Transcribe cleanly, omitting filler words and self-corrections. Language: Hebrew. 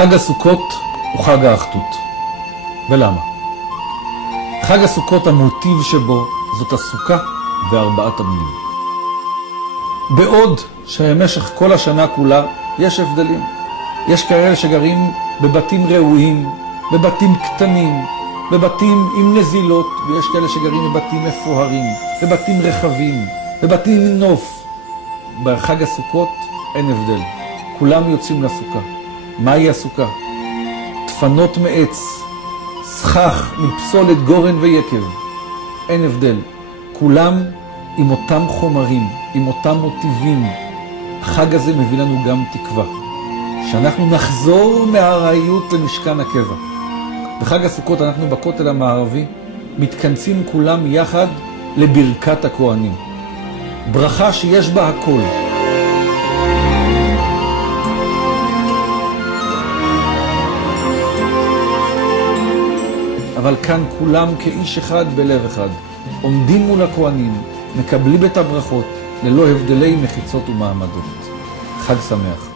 חג הסוכות הוא חג האחדות. ולמה? חג הסוכות המוטיב שבו זאת הסוכה וארבעת המינים. בעוד שבמשך כל השנה כולה יש הבדלים. יש כאלה שגרים בבתים ראויים, בבתים קטנים, בבתים עם נזילות, ויש כאלה שגרים בבתים מפוארים, בבתים רחבים, בבתים עם נוף. בחג הסוכות אין הבדל. כולם יוצאים לסוכה. מהי הסוכה? דפנות מעץ, סכך מפסולת גורן ויקב. אין הבדל. כולם עם אותם חומרים, עם אותם מוטיבים. החג הזה מביא לנו גם תקווה. שאנחנו נחזור מהארעיות למשכן הקבע. בחג הסוכות אנחנו בכותל המערבי מתכנסים כולם יחד לברכת הכהנים. ברכה שיש בה הכל. אבל כאן כולם כאיש אחד בלב אחד, עומדים מול הכהנים, מקבלים את הברכות ללא הבדלי מחיצות ומעמדות. חג שמח.